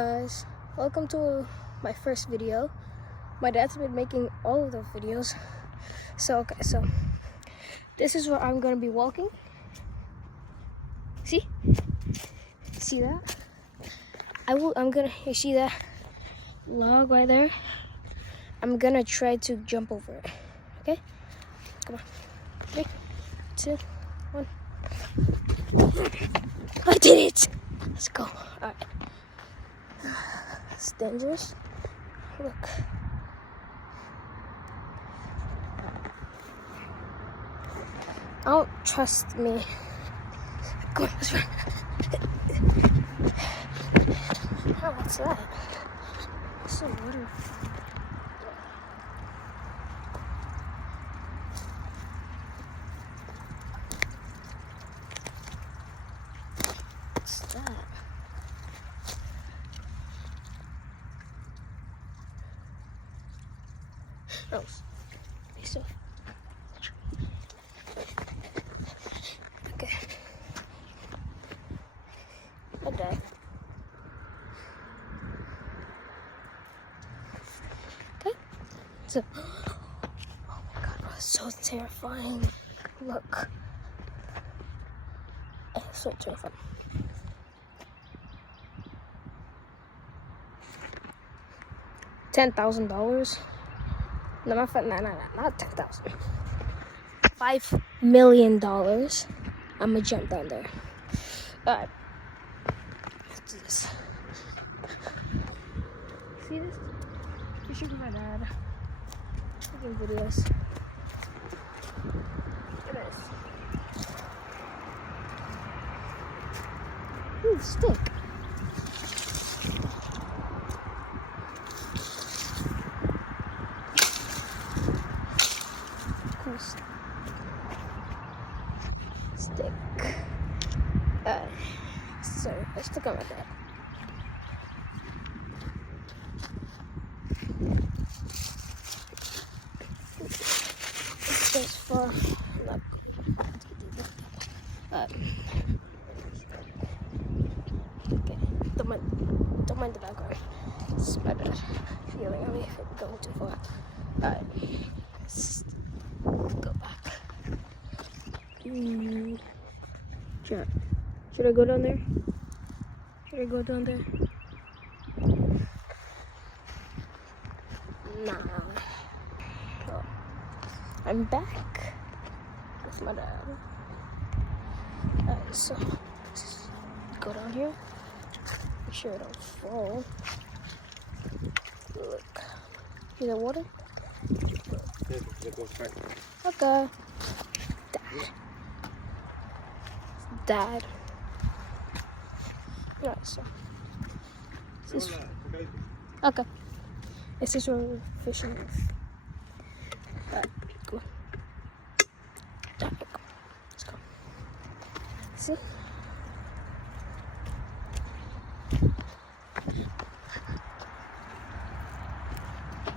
Guys, welcome to my first video. My dad's been making all of the videos. So this is where I'm gonna be walking. See that? You see that log right there? I'm gonna try to jump over it. Okay? Come on. 3, 2, 1. I did it! Let's go. Alright. It's dangerous. Look. Don't trust me. Come on, let's run. Oh, what's that? It's so water. What's that? Oh, so. Okay. I died. Okay. So, oh my God, that's so terrifying. Look. It's so terrifying. $10,000. No, not 10,000. $5 million. I'm gonna jump down there. Alright. Let's do this. See this? You should be my dad. Taking videos. Look at this. Ooh, stick. Stick. Sorry, I stuck on my dad. This is for not okay. Don't mind the background. It's my dad yelling at me if I'm going too far. Alright. Let's go back. Should I go down there? Should I go down there? Nah. Oh. I'm back with my dad. Alright, so let's go down here. Make sure I don't fall. Look. See the water? Okay. Dad. Right, so. Okay. This is where we're fishing with. Alright, go. Let's go. See?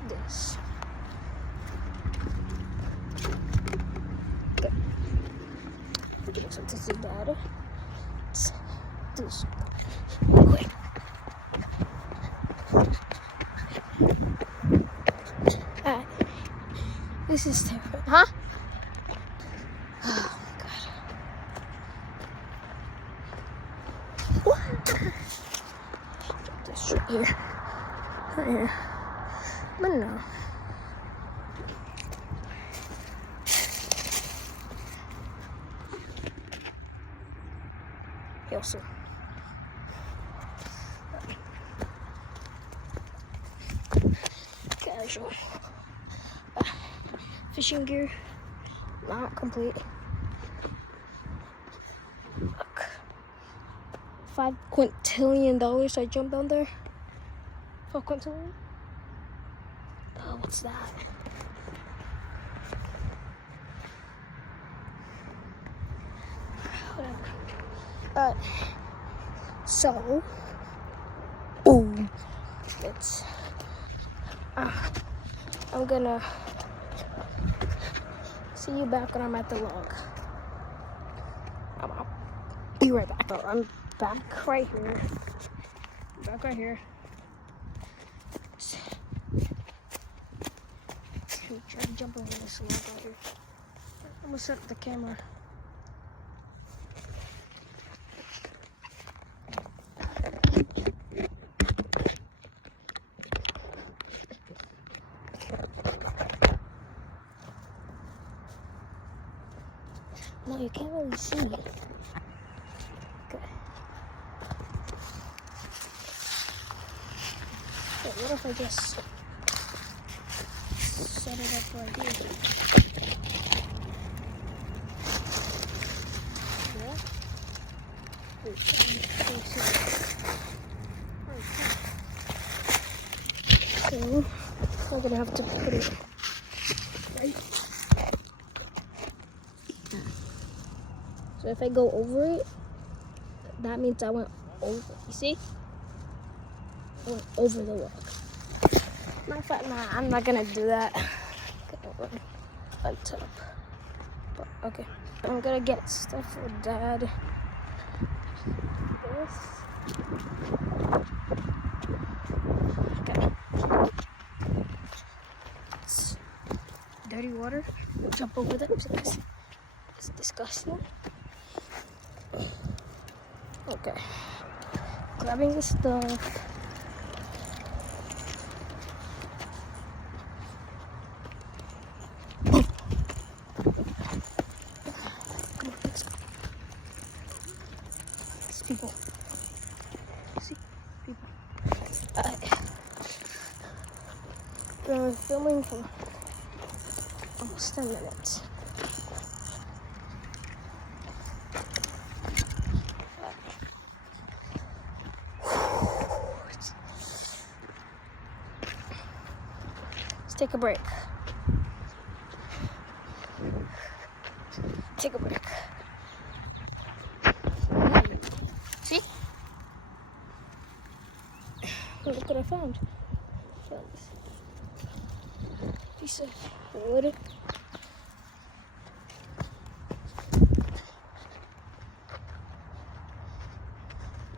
This. Okay. I'm getting something to dad. Let's do this. Quick. Alright. This is terrifying. Huh? Oh my God. What? Drop this right here. Right here. But no. Hey, also. Casual. Fishing gear, not complete. Look. $5 quintillion. I jumped down there. 5 quintillion? Oh, what's that? Whatever. So, boom. It's. I'm gonna see you back when I'm at the log. I'll be right back. I'm back right here. Back right here. Try to jump over this log out here. I'm gonna set up the camera. No, you can't really see. Okay. Wait, what if I just set it up right here? Yeah. Wait, so I'm gonna have to put it right. So if I go over it, that means I went over. You see? I went over the log. I'm not gonna do that. On top. But, okay. I'm gonna get stuff for Dad. This. Okay. It's dirty water. We'll jump over that because it's disgusting. Okay. Grabbing the stuff. People. See? People. Been filming for almost 10 minutes. Let's take a break. Take a break. See? Look what I found. Found this piece of wood.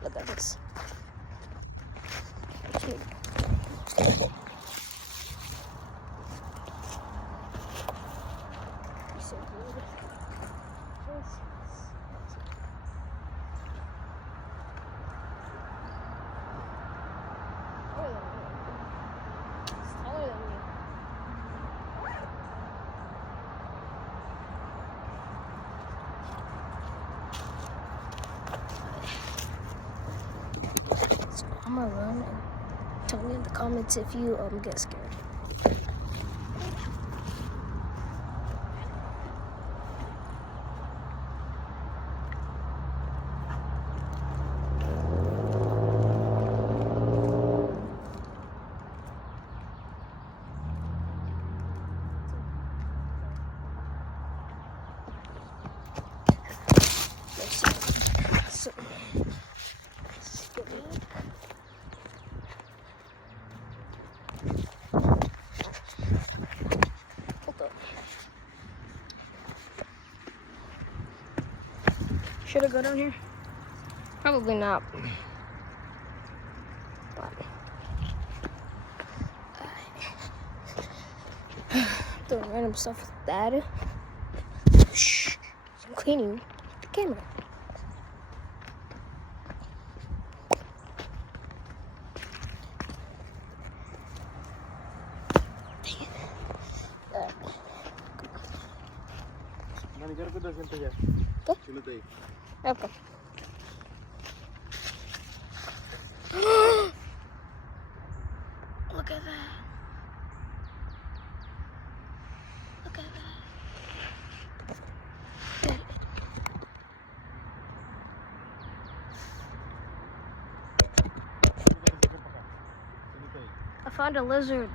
Look at this. Piece of wood. I'm gonna run and tell me in the comments if you get scared. So, let's get back. Hold up. Should I go down here? Probably not. But doing random stuff with Dad. Shh. I'm cleaning the camera. Okay. Look at that. Look at that. I found a lizard.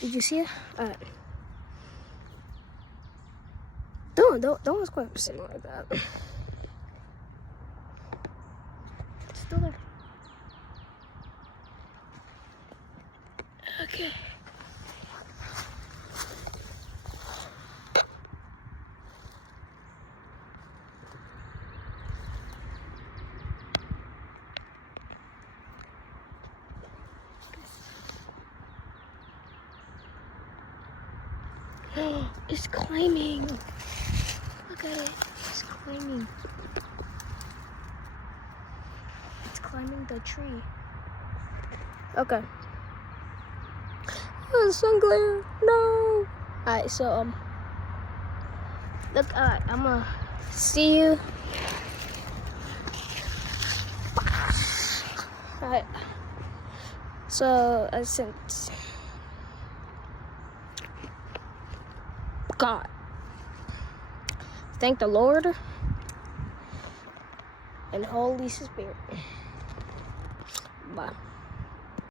Did you see it? Don't square up sitting like that. It's still there. Okay. It's climbing. Look at it. It's climbing. It's climbing the tree. Okay. Oh, sun glare. No. Alright, so look, I'm gonna see you. Alright. So I sent God. Thank the Lord and Holy Spirit. Bye.